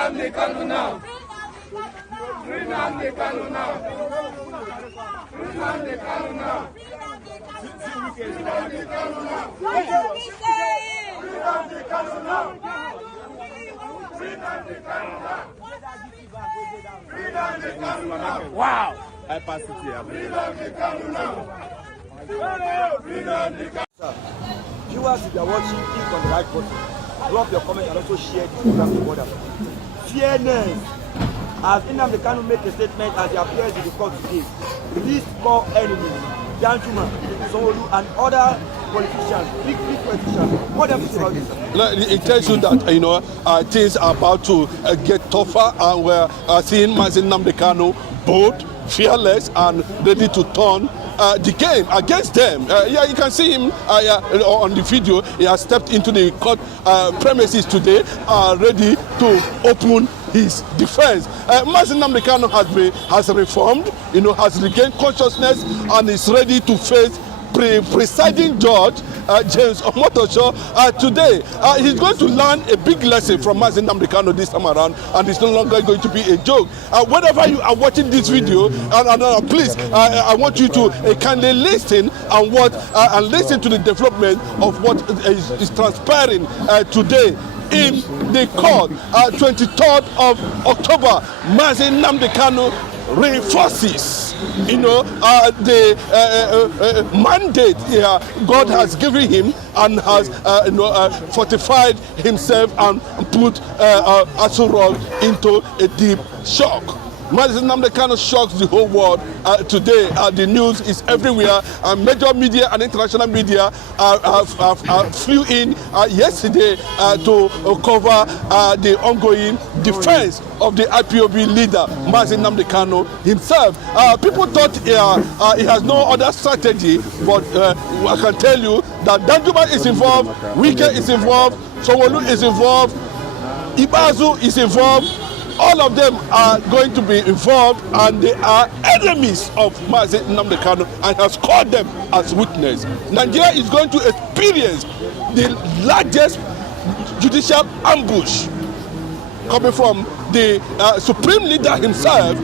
nnamdi Kanu now. Free nnamdi Kanu now. Free nnamdi Kanu now. Free nnamdi Kanu now. Free nnamdi Kanu now. Free nnamdi Kanu now. Free nnamdi Kanu now. Wow. Free nnamdi Kanu now. Free nnamdi Kanu. Viewers, if you are watching, click on the like button, drop your comment and also share this program to others. Fairness. As Nnamdi Kanu make a statement as he appears in the court today, please call enemies, gentlemen, Sanwo-Olu and other politicians, big politicians. What do you think about this? It tells you that things are about to get tougher, and we're seeing Nnamdi Kanu bold, fearless, and ready to turn the game against them. Yeah, you can see him on the video. He has stepped into the court premises today, ready to open his defense. Nnamdi Kanu has reformed, has regained consciousness, and is ready to face presiding judge James Omotosho today. He's going to learn a big lesson from Nnamdi Kanu this time around, and it's no longer going to be a joke. Whenever you are watching this video, please, I want you to kindly listen and listen to the development of what is transpiring today in the court. 23rd of October, Nnamdi Kanu reinforces the mandate God has given him, and has fortified himself and put Aso Rock into a deep shock. Nnamdi Kanu shocks the whole world today. The news is everywhere. Major media and international media flew in yesterday to cover the ongoing defense of the IPOB leader, Nnamdi Kanu himself. People thought he has no other strategy, but I can tell you that Danjuma is involved, Wike is involved, Sanwo-Olu is involved, Ibazu is involved. All of them are going to be involved, and they are enemies of Nnamdi Kanu, and has called them as witness. Nigeria is going to experience the largest judicial ambush coming from the supreme leader himself,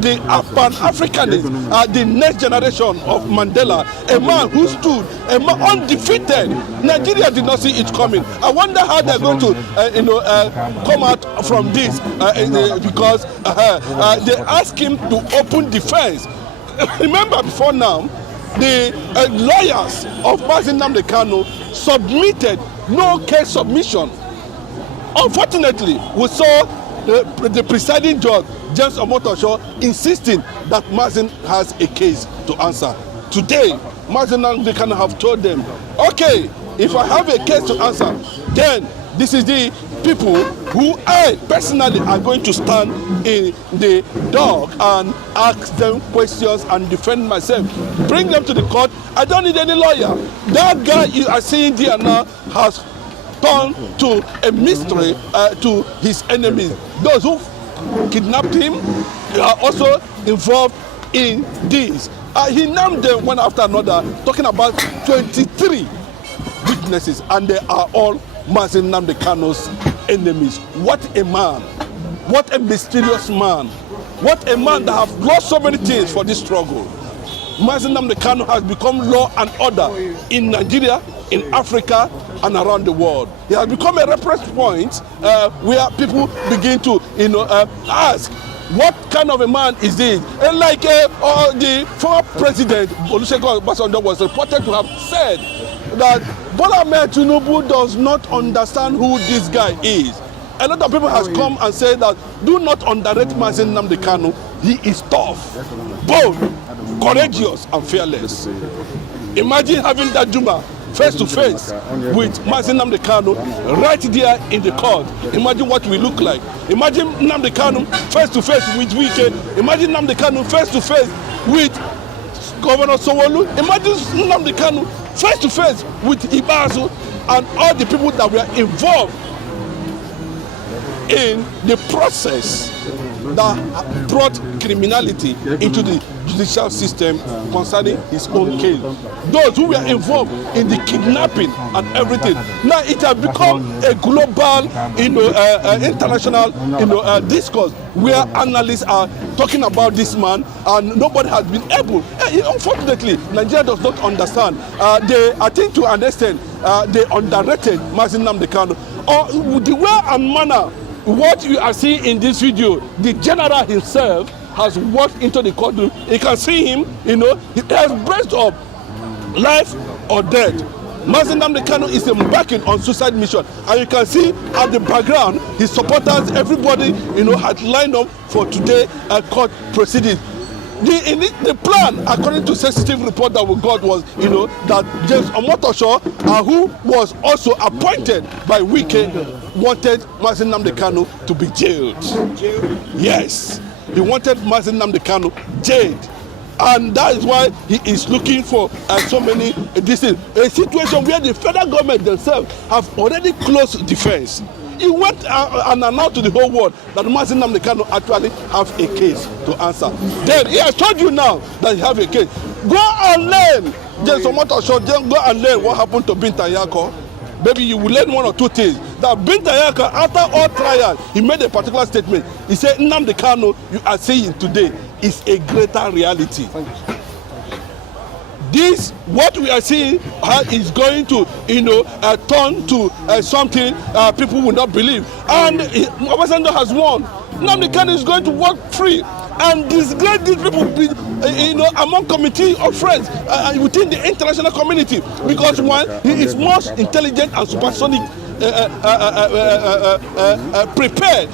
the Pan-Africanist, the next generation of Mandela, a man who stood, a man undefeated. Nigeria did not see it coming. I wonder how they're going to, come out from this, because they asked him to open defense. Remember, before now, the lawyers of Nnamdi Kanu submitted no case submission. Unfortunately, we saw the presiding judge, James Omotosho, insisting that Mazin has a case to answer. Today, Nnamdi Kanu have told them, okay, if I have a case to answer, then this is the people who I personally are going to stand in the dock and ask them questions and defend myself. Bring them to the court. I don't need any lawyer. That guy you are seeing there now has turned to a mystery to his enemies. Those who kidnapped him are also involved in this. He named them one after another, talking about 23 witnesses, and they are all Nnamdi Kanu's enemies. What a man! What a mysterious man! What a man that has lost so many things for this struggle. Nnamdi Kanu has become law and order in Nigeria, in Africa, and around the world. He has become a reference point where people begin to, ask, what kind of a man is this? And like the former president, Olusegun Obasanjo, was reported to have said that Bola Ahmed Tinubu does not understand who this guy is. A lot of people has come and said that do not underrate Nnamdi Kanu. He is tough, bold, courageous, and fearless. Imagine having that Juma face to face with Nnamdi Kanu right there in the court. Imagine what we look like. Imagine Nnamdi Kanu face to face with Wike. Imagine Nnamdi Kanu face to face with Governor Sanwo-Olu. Imagine Nnamdi Kanu face to face with Ibazu and all the people that were involved in the process that brought criminality into the judicial system concerning his own case. Those who were involved in the kidnapping and everything. Now it has become a global, international, discourse where analysts are talking about this man, and nobody has been able. Unfortunately, Nigeria does not understand. I think to an extent, they underrated nnamdi Kanu. Or the way and manner, what you are seeing in this video, the general himself has walked into the courtroom. You can see him, he has braced up life or death. nnamdi Kanu is embarking on suicide mission, and you can see at the background his supporters, everybody, had lined up for today court proceedings. The plan, according to sensitive report that we got, was, that James Omotosho, who was also appointed by Wike, wanted nnamdi Kanu to be jailed. Yes, he wanted nnamdi Kanu jailed. And that is why he is looking for so many this is a situation where the federal government themselves have already closed defense. He went and announced to the whole world that nnamdi Kanu actually have a case to answer. Then he has told you now that he have a case. Go and learn. James Omotosho, go and learn what happened to Binta Yako. Maybe you will learn one or two things. That Binta Yako, after all trials, he made a particular statement. He said, nnamdi Kanu, you are saying today, is a greater reality. This, what we are seeing, is going to, turn to something people will not believe. And Obasanjo has won. nnamdi Kanu is going to walk free and disgrace these people, among committee of friends within the international community, because one, he is most intelligent and supersonic prepared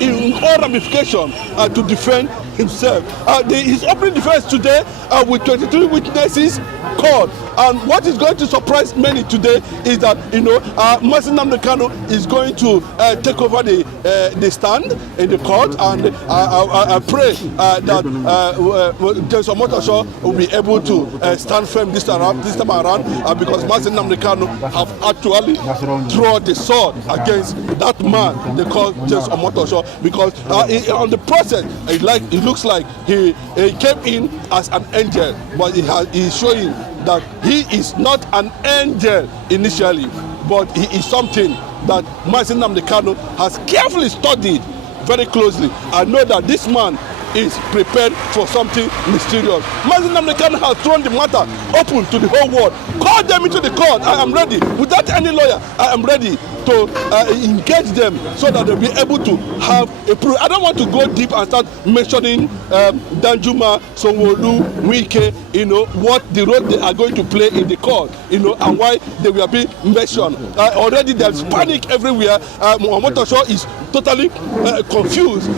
in all ramifications to defend himself. His opening defense today with 23 witnesses called, and what is going to surprise many today is that nnamdi Kanu is going to take over the stand in the court, and I pray that James Omotosho will be able to stand firm this time around, because nnamdi Kanu have actually drawn the sword against that man they call James Omotosho, because on the process it looks like he came in as an angel, but he is showing that he is not an angel initially, but he is something that nnamdi Kanu has carefully studied very closely. I know that this man is prepared for something mysterious. nnamdi Kanu has thrown the matter open to the whole world. Call them into the court. I am ready. Without any lawyer, I am ready to engage them so that they'll be able to have a proof. I don't want to go deep and start mentioning Danjuma, Sonwolu, Wike, what the role they are going to play in the court, and why they will be mentioned. Already there's panic everywhere. Omotosho is totally confused.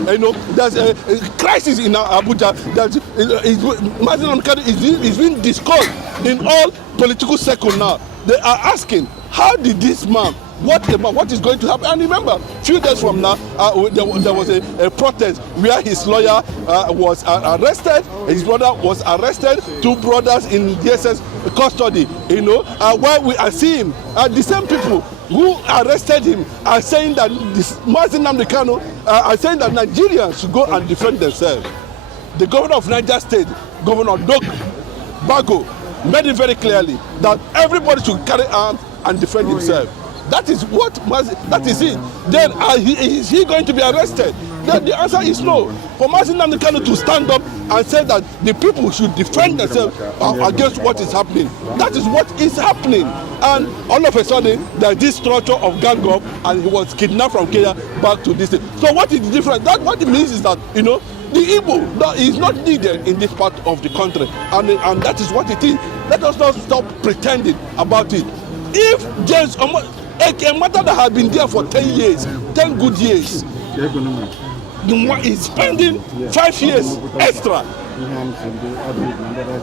There's a crisis in Abuja. nnamdi Kanu is being discussed in all political circles now. They are asking, how did this man, what is going to happen? And remember, a few days from now, there was a protest where his lawyer was arrested, his brother was arrested, two brothers in DSS custody. While we are seeing the same people who arrested him are saying that nnamdi Kanu are saying that Nigerians should go and defend themselves. The governor of Niger State, Governor Doc Bago, made it very clearly that everybody should carry arms and defend himself. That is what that is it. Then is he going to be arrested? Then the answer is no. For nnamdi Kanu to stand up and say that the people should defend themselves against what is happening. That is what is happening. And all of a sudden, there's this structure of gang up, and he was kidnapped from Kenya back to this thing. So what is the difference? What it means is that, the Igbo is not needed in this part of the country, and that is what it is. Let us not stop pretending about it. If James a matter that has been there for 10 years, 10 good years, is spending 5 years extra,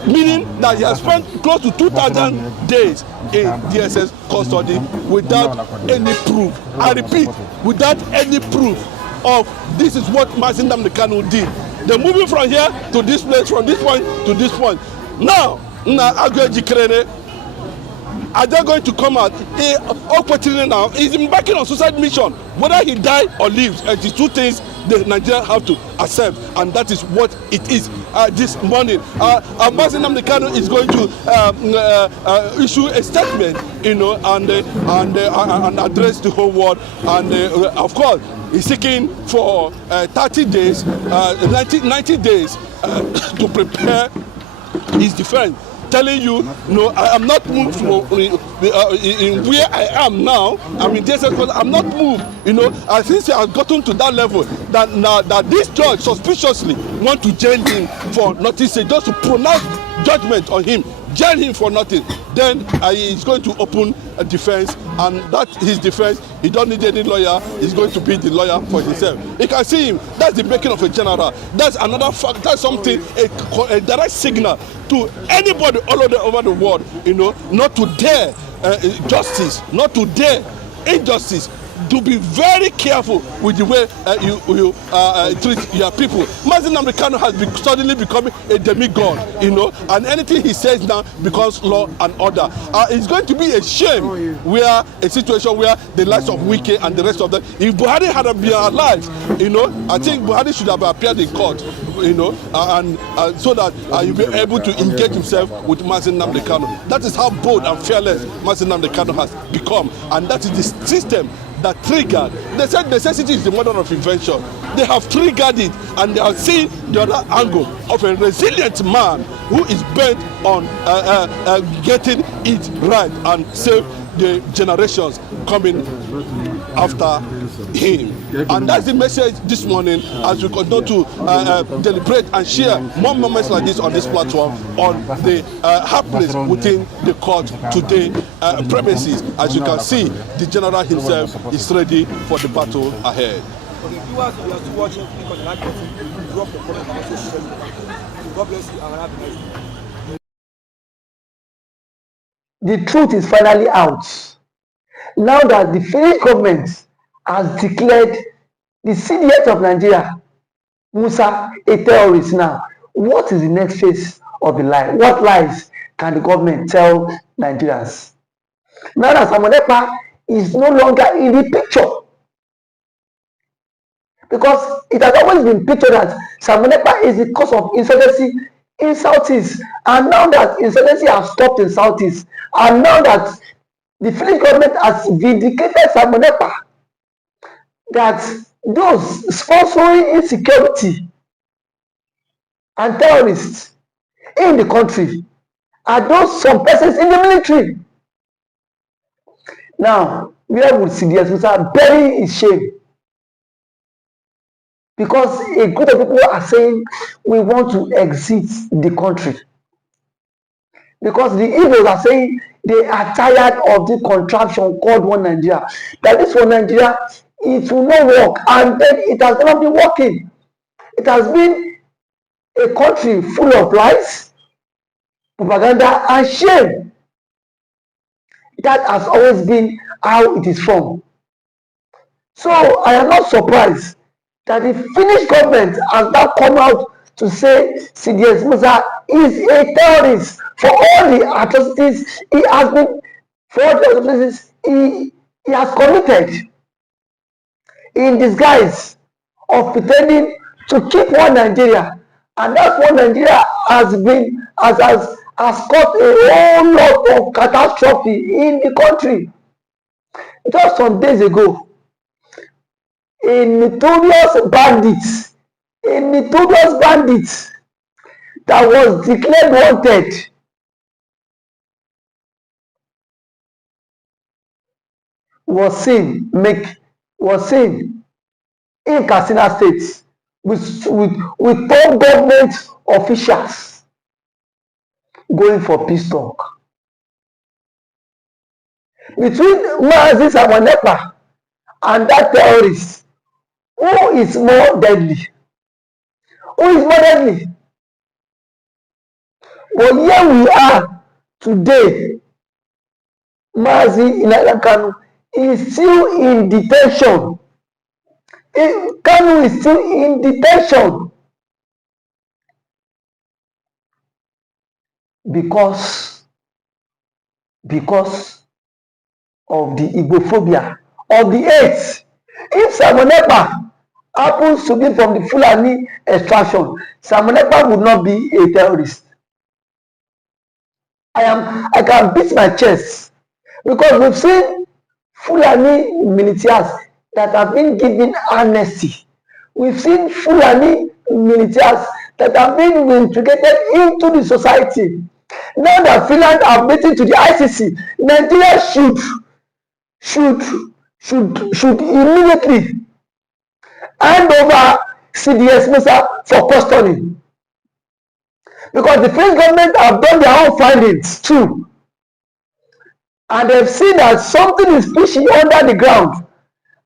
meaning that he has spent close to 2,000 days in DSS custody without any proof. I repeat, without any proof of this is what nnamdi Kanu did. They're moving from here to this place, from this point to this point. Now, are they going to come out? Now, he's embarking on suicide mission. Whether he dies or lives, it is two things the Nigerians have to accept, and that is what it is. This morning, Mazi Nnamdi Kanu is going to issue a statement, and address the whole world, and of course, he's seeking for 30 days, 90 days to prepare his defense, telling you, no, I am not moved from in where I am now. I'm in this because I'm not moved. I think he has gotten to that level that now that this judge suspiciously want to jail him for nothing, just to pronounce judgment on him, jail him for nothing. Then he's going to open a defense, and that his defense, he don't need any lawyer. He's going to be the lawyer for himself. You can see him. That's the making of a general. That's another fact. That's something, a direct signal to anybody all over the world, not to dare justice, not to dare injustice. To be very careful with the way you treat your people. Mazi Nnamdi Kanu has suddenly become a demigod, and anything he says now becomes law and order. It's going to be a shame where a situation where the likes of Wike and the rest of them, if Buhari had been alive, I think Buhari should have appeared in court, and so that he'll be able to engage himself with Mazi Nnamdi Kanu. That is how bold and fearless Mazi Nnamdi Kanu has become, and that is the system that triggered. They said necessity is the mother of invention. They have triggered it, and they have seen the other angle of a resilient man who is bent on getting it right and save the generations coming after him. And that's the message this morning as we continue to deliberate and share more moments like this on this platform on the happenings within the court today premises. As you can see, the general himself is ready for the battle ahead. For the viewers who are still watching, click on the like button, drop the comment, and also share it. God bless you and have a nice day. The truth is finally out. Now that the Finnish government has declared the CDS of Nigeria, Musa, a terrorist now, what is the next phase of the lie? What lies can the government tell Nigerians? Now that Samonepa is no longer in the picture, because it has always been pictured that Samonepa is the cause of insurgency in Southeast, and now that insurgency has stopped in Southeast, and now that the Finnish government has vindicated Samonepa, that those sponsoring insecurity and terrorists in the country are those some persons in the military. Now, where would CDS Musa bury his shame? Because a group of people are saying we want to exit the country. Because the Igbos are saying they are tired of the contraption called One Nigeria. That this One Nigeria, it will not work, and then it has not been working. It has been a country full of lies, propaganda, and shame. That has always been how it is from. So I am not surprised that the Finnish government has now come out to say CDS Musa is a terrorist for all the atrocities he has been, for all the atrocities he has committed, in disguise of pretending to keep One Nigeria. And that One Nigeria has caused a whole lot of catastrophe in the country. Just some days ago, a notorious bandit that was declared wanted was seen in Katsina State with top government officials going for peace talk. Between Mazi Samonepa and that terrorist, who is more deadly? But here we are today. Mazi Nnamdi Kanu is still in detention. Kanu is still in detention because of the Igbophobia, of the hate. If Samonepa happens to be from the Fulani extraction, Simon Ekpa would not be a terrorist. I can beat my chest because we've seen Fulani militias that have been given amnesty. We've seen Fulani militias that have been integrated into the society. Now that Finland are waiting to the ICC, Nigeria should immediately hand over CDS Musa for custody. Because the French government have done their own findings too. And they've seen that something is pushing under the ground.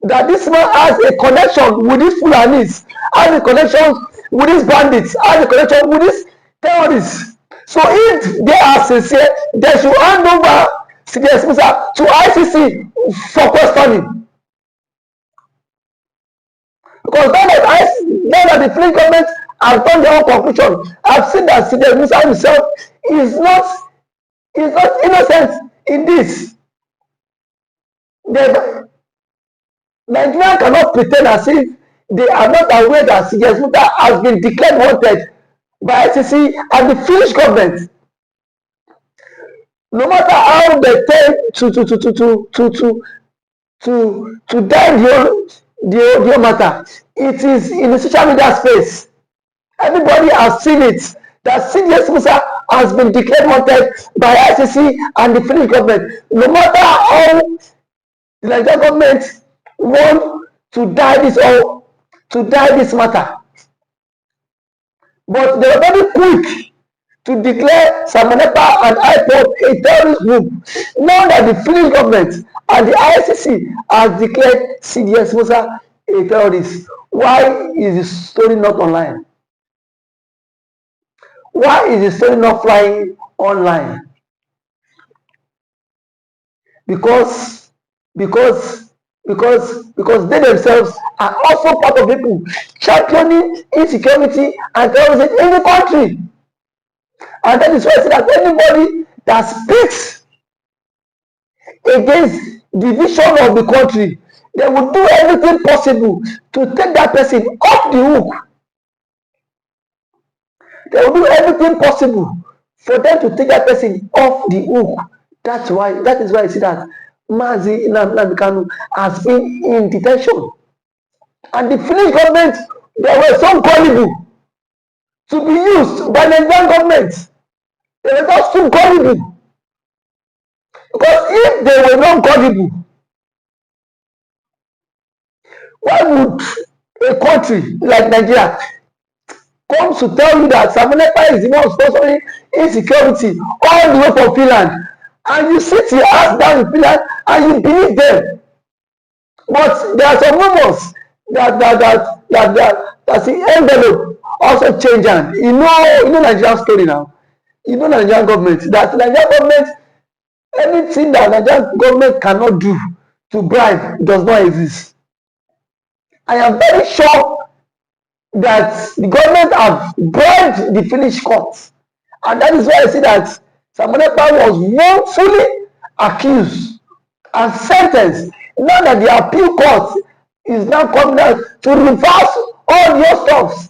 That this man has a connection with these Fulanis, has a connection with these bandits, has a connection with these terrorists. So if they are sincere, they should hand over CDS Musa to ICC for custody. Because now that the French government has done their own conclusion, I've seen that CDS Musa himself is not innocent in this. Nigeria cannot pretend as if they are not aware that CDS Musa has been declared wanted by ICC and the Finnish government. No matter how they tend to die the matter, it is in the social media space. Everybody has seen it that CDS Musa has been declared wanted by ICC and the Finnish government. No matter how the Nigerian government want to die this matter, but they are very quick to declare Simon Ekpa and IPOB a terrorist group. Now that the Finnish government and the ICC has declared CDS Musa a terrorist, why is the story not online? Why is the story not flying online? Because they themselves are also part of people championing insecurity and terrorism in the country. And that is why I say that anybody that speaks against the vision of the country, they will do everything possible to take that person off the hook. They will do everything possible for them to take that person off the hook. That is why I see that Mazi nnamdi Kanu has been in detention. And the Finnish government, they were so gullible to be used by the Nigerian government. They were just too gullible. Because if they were not gullible, why would a country like Nigeria come to tell you that Simon Ekpa is the one sponsoring insecurity all the way from Finland, and you sit your ass down in Finland and you believe them? But there are some rumors that the envelope also changed hand. You know Nigerian story now. You know Nigerian government. That Nigerian government, anything that Nigerian government cannot do to bribe does not exist. I am very sure that the government have bribed the Finnish courts, and that is why I see that Simon Ekpa was wrongfully accused and sentenced. Now that the appeal court is now coming out to reverse all your stuffs.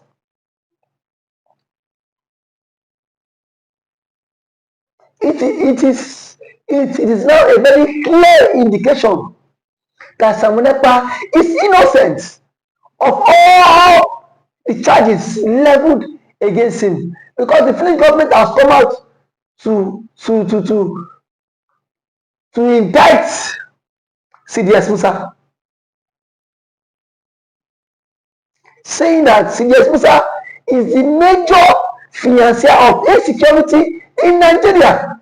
It is now a very clear indication that Simon Ekpa is innocent of all the charges leveled against him, because the Finnish government has come out to indict CDS Musa, saying that CDS Musa is the major financier of insecurity in Nigeria,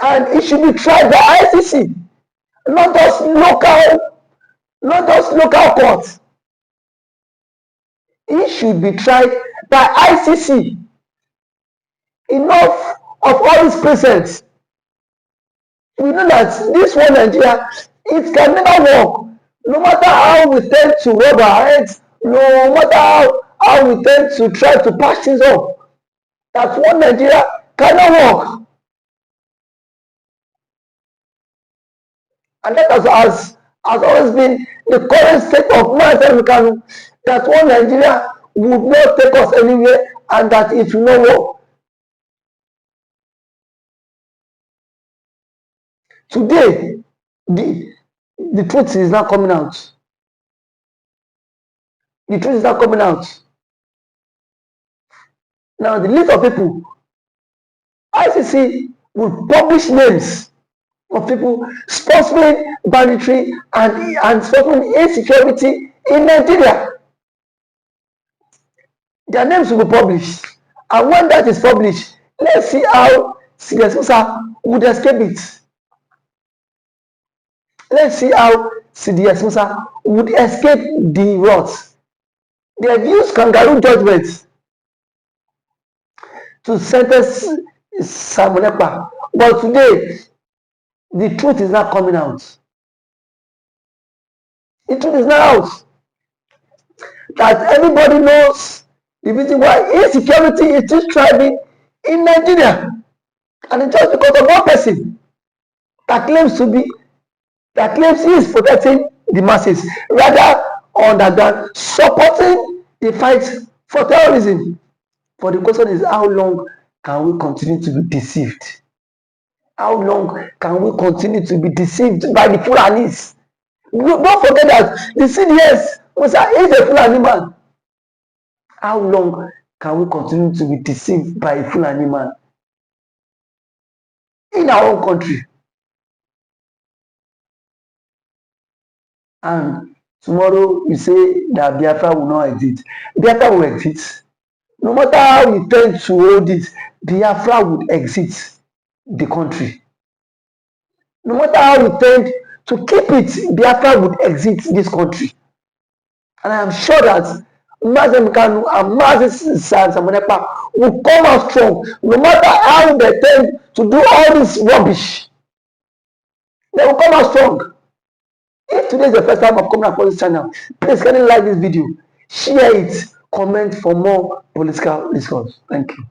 and it should be tried by ICC, not just local courts. It should be tried by ICC. Enough of all these presents. We know that this one Nigeria, it can never work. No matter how we tend to rub our heads, no matter how we tend to try to patch things up, that one Nigeria cannot work. And that has always been the current state of Nnamdi Kanu, that one Nigeria would not take us anywhere and that it will not work. Today, the truth is not coming out. The truth is not coming out. Now, the list of people, ICC will publish names of people sponsoring banditry and sponsoring insecurity in Nigeria. Their names will be published. And when that is published, let's see how Sidia would escape it. Let's see how Sidia would escape the wrath. They have used kangaroo judgments to sentence Simon Ekpa. But today, the truth is not coming out. The truth is not out. That everybody knows the reason why insecurity is still thriving in Nigeria. And it's just because of one person that claims he is protecting the masses, rather underground, supporting the fight for terrorism. But the question is, how long can we continue to be deceived? How long can we continue to be deceived by the Fulanis? Don't forget that the CDS is a Fulani man. How long can we continue to be deceived by a Fulani man in our own country? And tomorrow you say that Biafra will not exist. Biafra will exist. No matter how you tend to hold it, Biafra would exist the country. No matter how you tend to keep it, Biafra would exist this country. And I am sure that Nnamdi Kanu and Simon Ekpa will come out strong, no matter how they tend to do all this rubbish. They will come out strong. If today is the first time of coming across this channel, please can you like this video, share it, comment for more political discourse. Thank you.